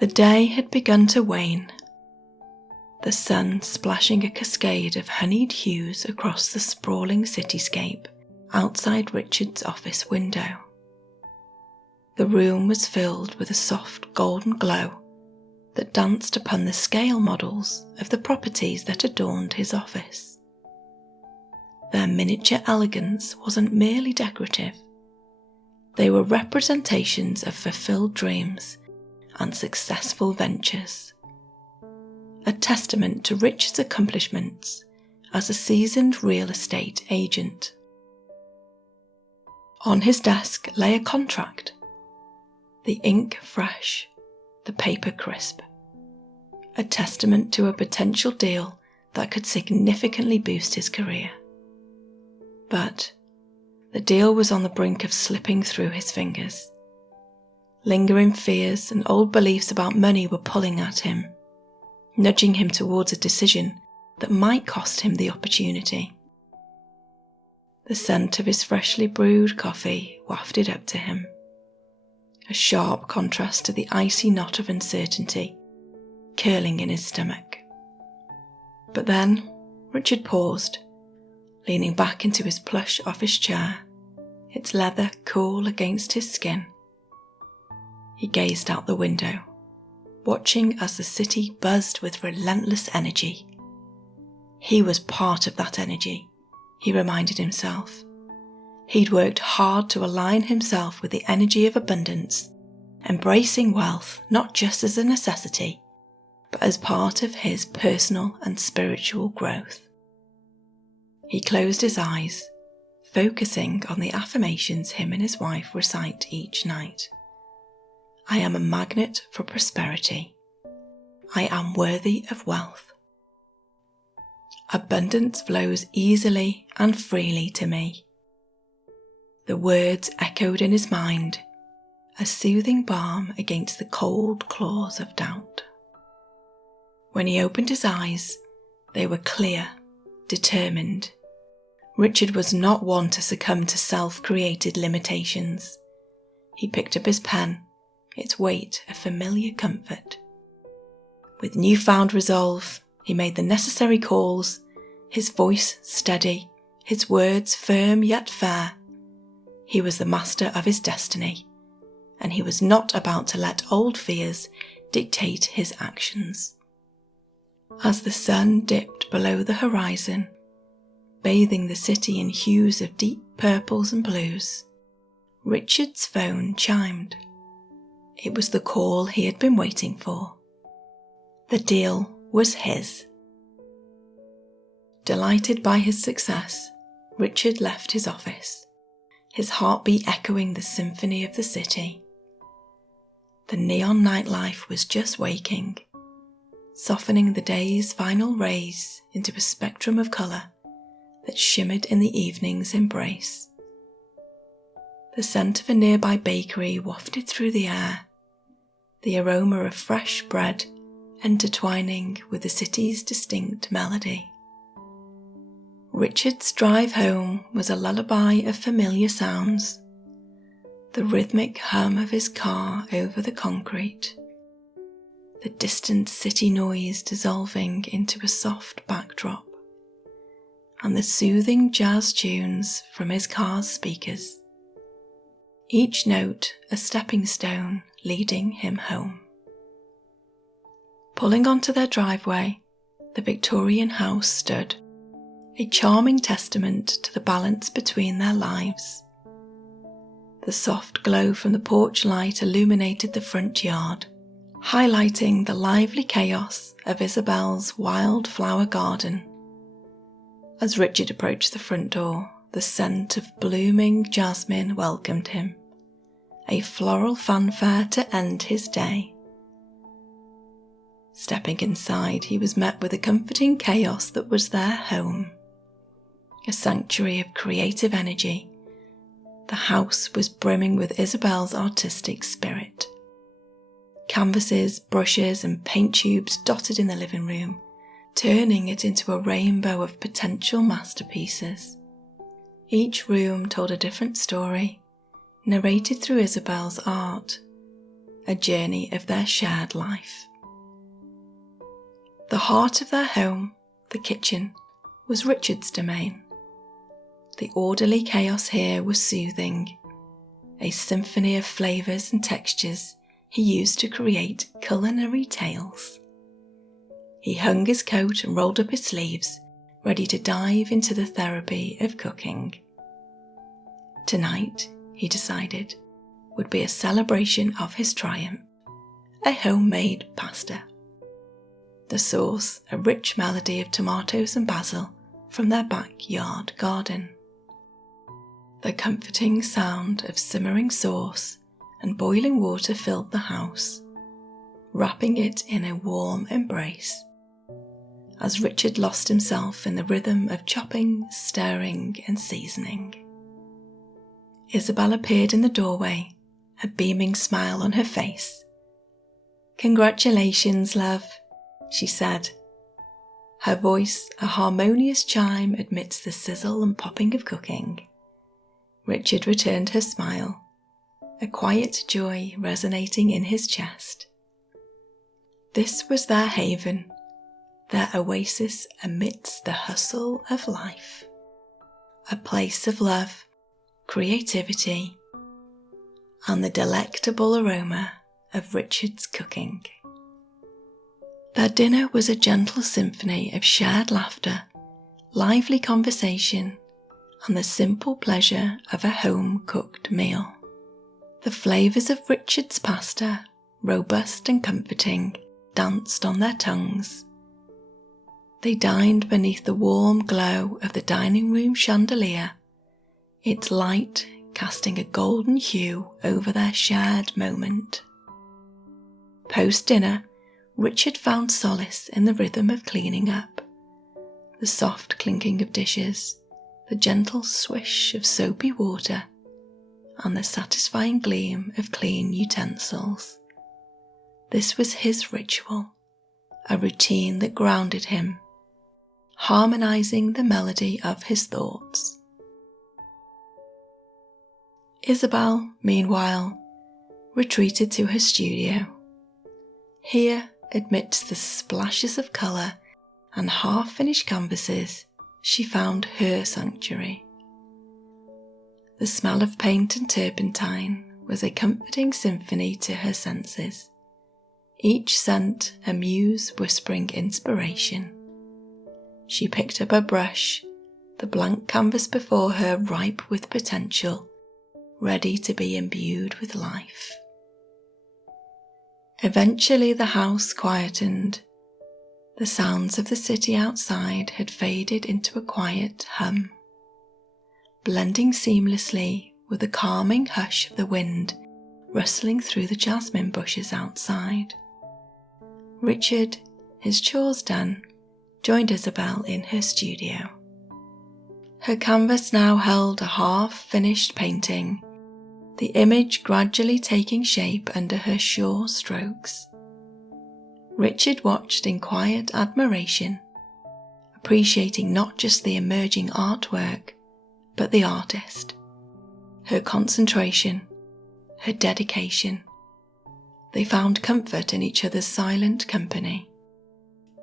The day had begun to wane, the sun splashing a cascade of honeyed hues across the sprawling cityscape outside Richard's office window. The room was filled with a soft golden glow that danced upon the scale models of the properties that adorned his office. Their miniature elegance wasn't merely decorative. They were representations of fulfilled dreams and successful ventures, a testament to Richard's accomplishments as a seasoned real estate agent. On his desk lay a contract, the ink fresh, the paper crisp, a testament to a potential deal that could significantly boost his career. But the deal was on the brink of slipping through his fingers. Lingering fears and old beliefs about money were pulling at him, nudging him towards a decision that might cost him the opportunity. The scent of his freshly brewed coffee wafted up to him, a sharp contrast to the icy knot of uncertainty curling in his stomach. But then Richard paused, leaning back into his plush office chair, its leather cool against his skin. He gazed out the window, watching as the city buzzed with relentless energy. He was part of that energy, he reminded himself. He'd worked hard to align himself with the energy of abundance, embracing wealth not just as a necessity, but as part of his personal and spiritual growth. He closed his eyes, focusing on the affirmations him and his wife recite each night. I am a magnet for prosperity. I am worthy of wealth. Abundance flows easily and freely to me. The words echoed in his mind, a soothing balm against the cold claws of doubt. When he opened his eyes, they were clear, determined. Richard was not one to succumb to self-created limitations. He picked up his pen, its weight a familiar comfort. With newfound resolve, he made the necessary calls, his voice steady, his words firm yet fair. He was the master of his destiny, and he was not about to let old fears dictate his actions. As the sun dipped below the horizon, bathing the city in hues of deep purples and blues, Richard's phone chimed. It was the call he had been waiting for. The deal was his. Delighted by his success, Richard left his office, his heartbeat echoing the symphony of the city. The neon nightlife was just waking, softening the day's final rays into a spectrum of colour that shimmered in the evening's embrace. The scent of a nearby bakery wafted through the air, the aroma of fresh bread intertwining with the city's distinct melody. Richard's drive home was a lullaby of familiar sounds, the rhythmic hum of his car over the concrete, the distant city noise dissolving into a soft backdrop, and the soothing jazz tunes from his car's speakers, each note a stepping stone leading him home. Pulling onto their driveway, the Victorian house stood, a charming testament to the balance between their lives. The soft glow from the porch light illuminated the front yard, highlighting the lively chaos of Isabel's wildflower garden. As Richard approached the front door, the scent of blooming jasmine welcomed him, a floral fanfare to end his day. Stepping inside, he was met with the comforting chaos that was their home, a sanctuary of creative energy. The house was brimming with Isabel's artistic spirit. Canvases, brushes, and paint tubes dotted in the living room, turning it into a rainbow of potential masterpieces. Each room told a different story, narrated through Isabel's art, a journey of their shared life. The heart of their home, the kitchen, was Richard's domain. The orderly chaos here was soothing, a symphony of flavours and textures he used to create culinary tales. He hung his coat and rolled up his sleeves, ready to dive into the therapy of cooking. Tonight, he decided, would be a celebration of his triumph, a homemade pasta. The sauce, a rich melody of tomatoes and basil from their backyard garden. The comforting sound of simmering sauce and boiling water filled the house, wrapping it in a warm embrace, as Richard lost himself in the rhythm of chopping, stirring and seasoning. Isabel appeared in the doorway, a beaming smile on her face. "Congratulations, love," she said, her voice a harmonious chime amidst the sizzle and popping of cooking. Richard returned her smile, a quiet joy resonating in his chest. This was their haven, their oasis amidst the hustle of life. A place of love, creativity, and the delectable aroma of Richard's cooking. Their dinner was a gentle symphony of shared laughter, lively conversation, and the simple pleasure of a home-cooked meal. The flavours of Richard's pasta, robust and comforting, danced on their tongues. They dined beneath the warm glow of the dining room chandelier, its light casting a golden hue over their shared moment. Post-dinner, Richard found solace in the rhythm of cleaning up, the soft clinking of dishes, the gentle swish of soapy water, and the satisfying gleam of clean utensils. This was his ritual, a routine that grounded him, harmonizing the melody of his thoughts. Isabel, meanwhile, retreated to her studio. Here, amidst the splashes of colour and half-finished canvases, she found her sanctuary. The smell of paint and turpentine was a comforting symphony to her senses, each scent a muse whispering inspiration. She picked up her brush, the blank canvas before her ripe with potential, ready to be imbued with life. Eventually the house quietened. The sounds of the city outside had faded into a quiet hum, blending seamlessly with the calming hush of the wind rustling through the jasmine bushes outside. Richard, his chores done, joined Isabel in her studio. Her canvas now held a half-finished painting, the image gradually taking shape under her sure strokes. Richard watched in quiet admiration, appreciating not just the emerging artwork, but the artist, her concentration, her dedication. They found comfort in each other's silent company.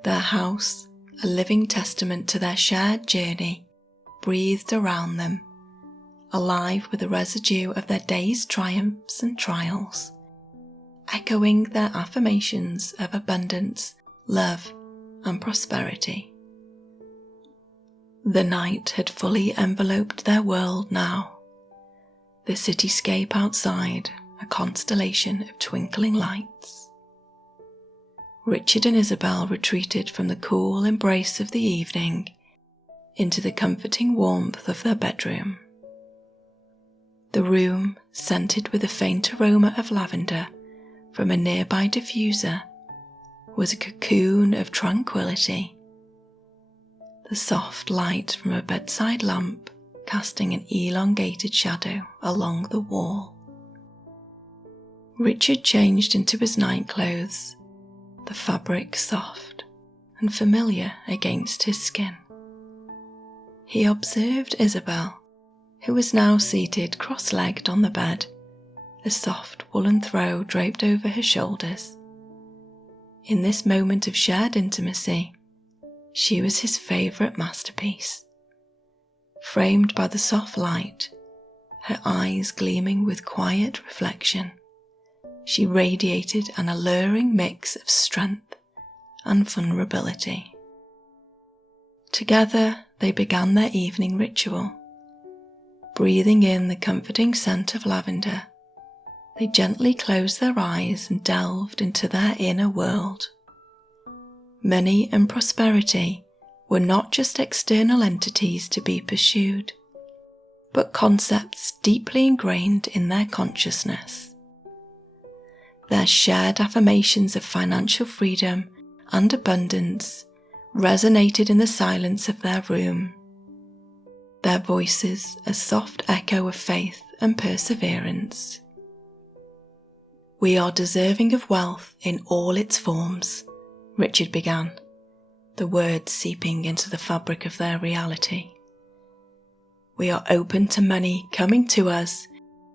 Their house, a living testament to their shared journey, breathed around them, alive with the residue of their day's triumphs and trials, echoing their affirmations of abundance, love, and prosperity. The night had fully enveloped their world now, the cityscape outside a constellation of twinkling lights. Richard and Isabel retreated from the cool embrace of the evening into the comforting warmth of their bedroom. The room, scented with a faint aroma of lavender from a nearby diffuser, was a cocoon of tranquility, the soft light from a bedside lamp casting an elongated shadow along the wall. Richard changed into his nightclothes, the fabric soft and familiar against his skin. He observed Isabel, who was now seated cross-legged on the bed, a soft woolen throw draped over her shoulders. In this moment of shared intimacy, she was his favourite masterpiece. Framed by the soft light, her eyes gleaming with quiet reflection, she radiated an alluring mix of strength and vulnerability. Together, they began their evening ritual. Breathing in the comforting scent of lavender, they gently closed their eyes and delved into their inner world. Money and prosperity were not just external entities to be pursued, but concepts deeply ingrained in their consciousness. Their shared affirmations of financial freedom and abundance resonated in the silence of their room, their voices a soft echo of faith and perseverance. "We are deserving of wealth in all its forms," Richard began, the words seeping into the fabric of their reality. "We are open to money coming to us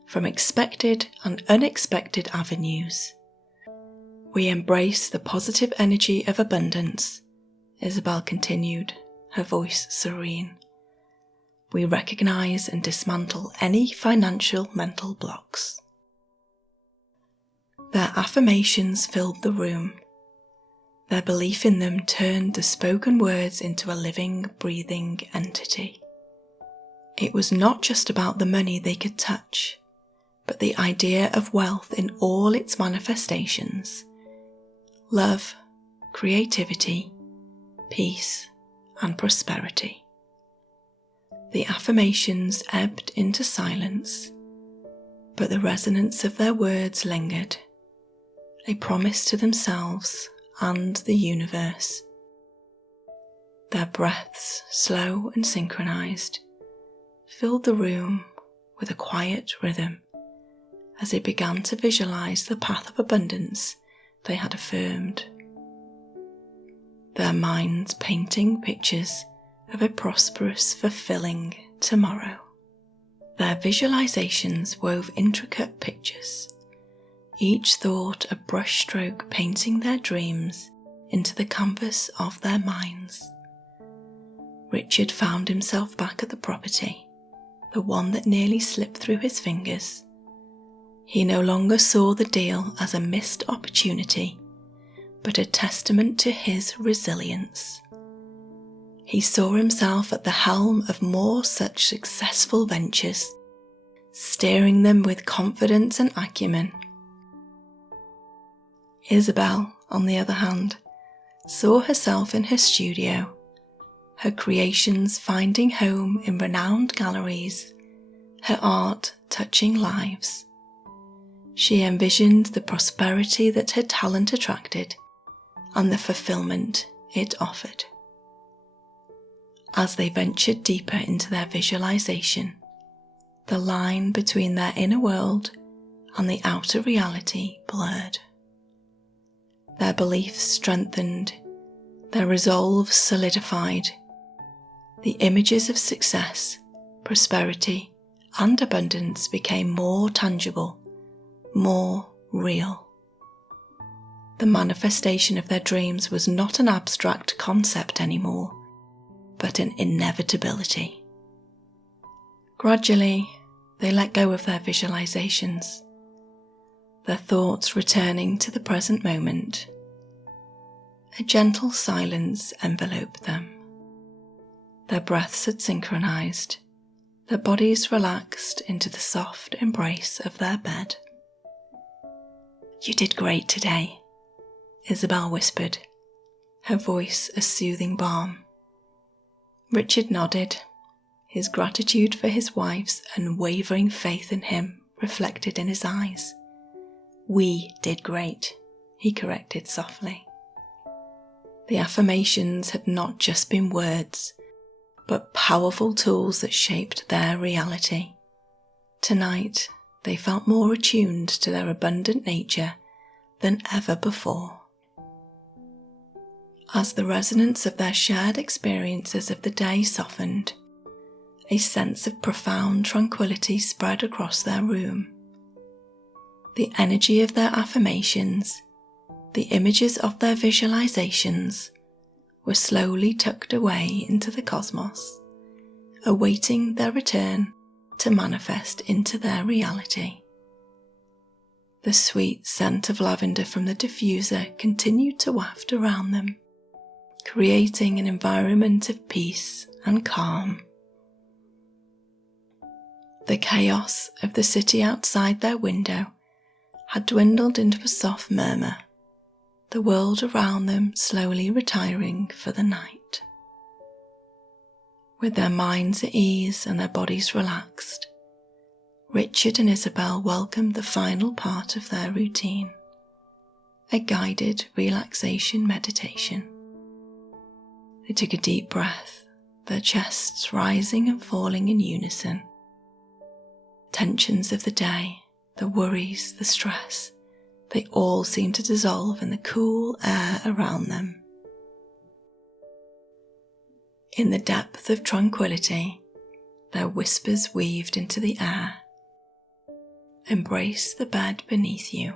from expected and unexpected avenues. We embrace the positive energy of abundance," Isabel continued, her voice serene. "We recognize and dismantle any financial mental blocks." Their affirmations filled the room. Their belief in them turned the spoken words into a living, breathing entity. It was not just about the money they could touch, but the idea of wealth in all its manifestations: love, creativity, peace, and prosperity. The affirmations ebbed into silence, but the resonance of their words lingered, a promise to themselves and the universe. Their breaths, slow and synchronized, filled the room with a quiet rhythm as they began to visualize the path of abundance they had affirmed. Their minds painting pictures of a prosperous, fulfilling tomorrow. Their visualizations wove intricate pictures, each thought a brushstroke painting their dreams into the canvas of their minds. Richard found himself back at the property, the one that nearly slipped through his fingers. He no longer saw the deal as a missed opportunity, but a testament to his resilience. He saw himself at the helm of more such successful ventures, steering them with confidence and acumen. Isabel, on the other hand, saw herself in her studio, her creations finding home in renowned galleries, her art touching lives. She envisioned the prosperity that her talent attracted and the fulfillment it offered. As they ventured deeper into their visualization, the line between their inner world and the outer reality blurred. Their beliefs strengthened, their resolve solidified. The images of success, prosperity, and abundance became more tangible, more real. The manifestation of their dreams was not an abstract concept anymore, but an inevitability. Gradually, they let go of their visualizations, their thoughts returning to the present moment. A gentle silence enveloped them. Their breaths had synchronized, their bodies relaxed into the soft embrace of their bed. "You did great today," Isabel whispered, her voice a soothing balm. Richard nodded, his gratitude for his wife's unwavering faith in him reflected in his eyes. "We did great," he corrected softly. The affirmations had not just been words, but powerful tools that shaped their reality. Tonight, they felt more attuned to their abundant nature than ever before. As the resonance of their shared experiences of the day softened, a sense of profound tranquility spread across their room. The energy of their affirmations, the images of their visualizations, were slowly tucked away into the cosmos, awaiting their return to manifest into their reality. The sweet scent of lavender from the diffuser continued to waft around them, creating an environment of peace and calm. The chaos of the city outside their window had dwindled into a soft murmur, the world around them slowly retiring for the night. With their minds at ease and their bodies relaxed, Richard and Isabel welcomed the final part of their routine, a guided relaxation meditation. They took a deep breath, their chests rising and falling in unison. Tensions of the day, the worries, the stress, they all seemed to dissolve in the cool air around them. In the depth of tranquility, their whispers weaved into the air. Embrace the bed beneath you,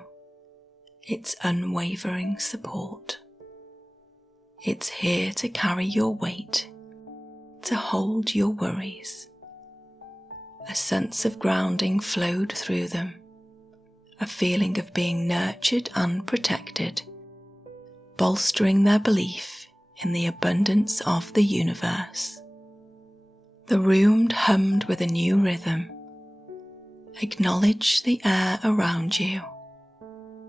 its unwavering support. It's here to carry your weight, to hold your worries. A sense of grounding flowed through them, a feeling of being nurtured and protected, bolstering their belief in the abundance of the universe. The room hummed with a new rhythm. Acknowledge the air around you.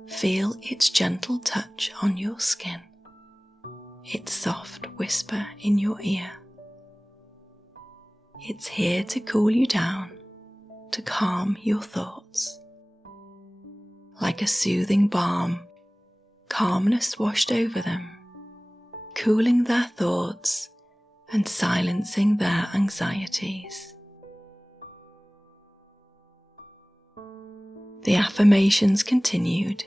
Feel its gentle touch on your skin, its soft whisper in your ear. It's here to cool you down, to calm your thoughts. Like a soothing balm, calmness washed over them, cooling their thoughts and silencing their anxieties. The affirmations continued,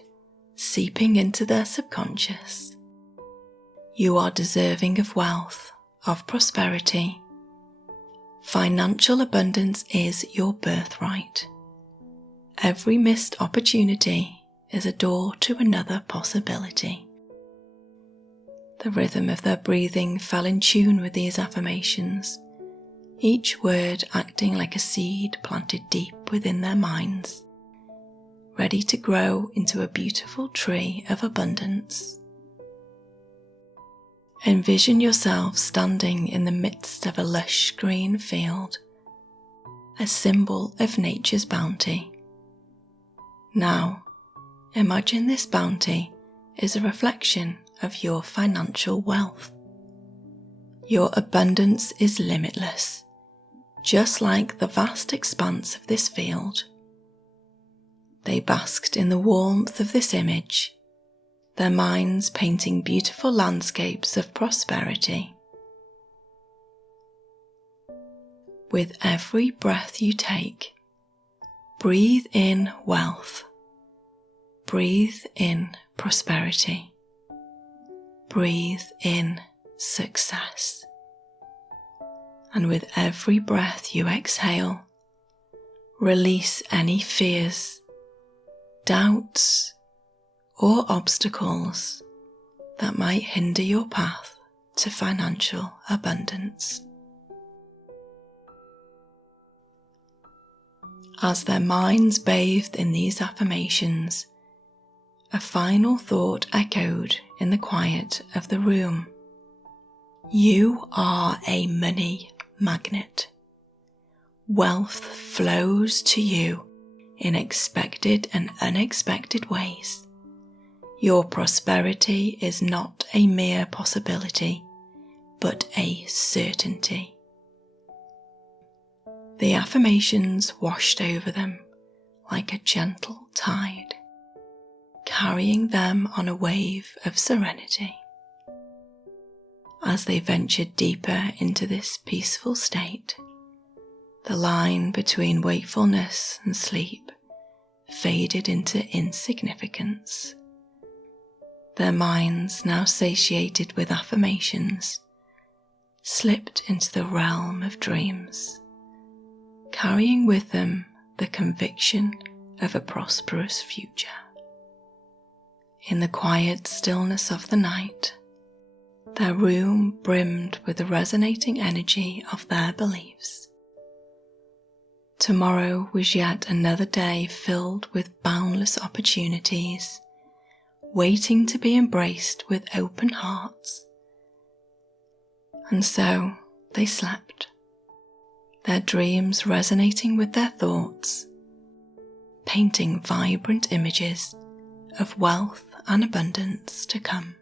seeping into their subconscious. You are deserving of wealth, of prosperity. Financial abundance is your birthright. Every missed opportunity is a door to another possibility. The rhythm of their breathing fell in tune with these affirmations, each word acting like a seed planted deep within their minds, ready to grow into a beautiful tree of abundance. Envision yourself standing in the midst of a lush green field, a symbol of nature's bounty. Now, imagine this bounty is a reflection of your financial wealth. Your abundance is limitless, just like the vast expanse of this field. They basked in the warmth of this image, their minds painting beautiful landscapes of prosperity. With every breath you take, breathe in wealth, breathe in prosperity, breathe in success. And with every breath you exhale, release any fears, doubts, or obstacles that might hinder your path to financial abundance. As their minds bathed in these affirmations, a final thought echoed in the quiet of the room. You are a money magnet. Wealth flows to you in expected and unexpected ways. Your prosperity is not a mere possibility, but a certainty. The affirmations washed over them like a gentle tide, carrying them on a wave of serenity. As they ventured deeper into this peaceful state, the line between wakefulness and sleep faded into insignificance. Their minds, now satiated with affirmations, slipped into the realm of dreams, carrying with them the conviction of a prosperous future. In the quiet stillness of the night, their room brimmed with the resonating energy of their beliefs. Tomorrow was yet another day filled with boundless opportunities, waiting to be embraced with open hearts. And so they slept, their dreams resonating with their thoughts, painting vibrant images of wealth and abundance to come.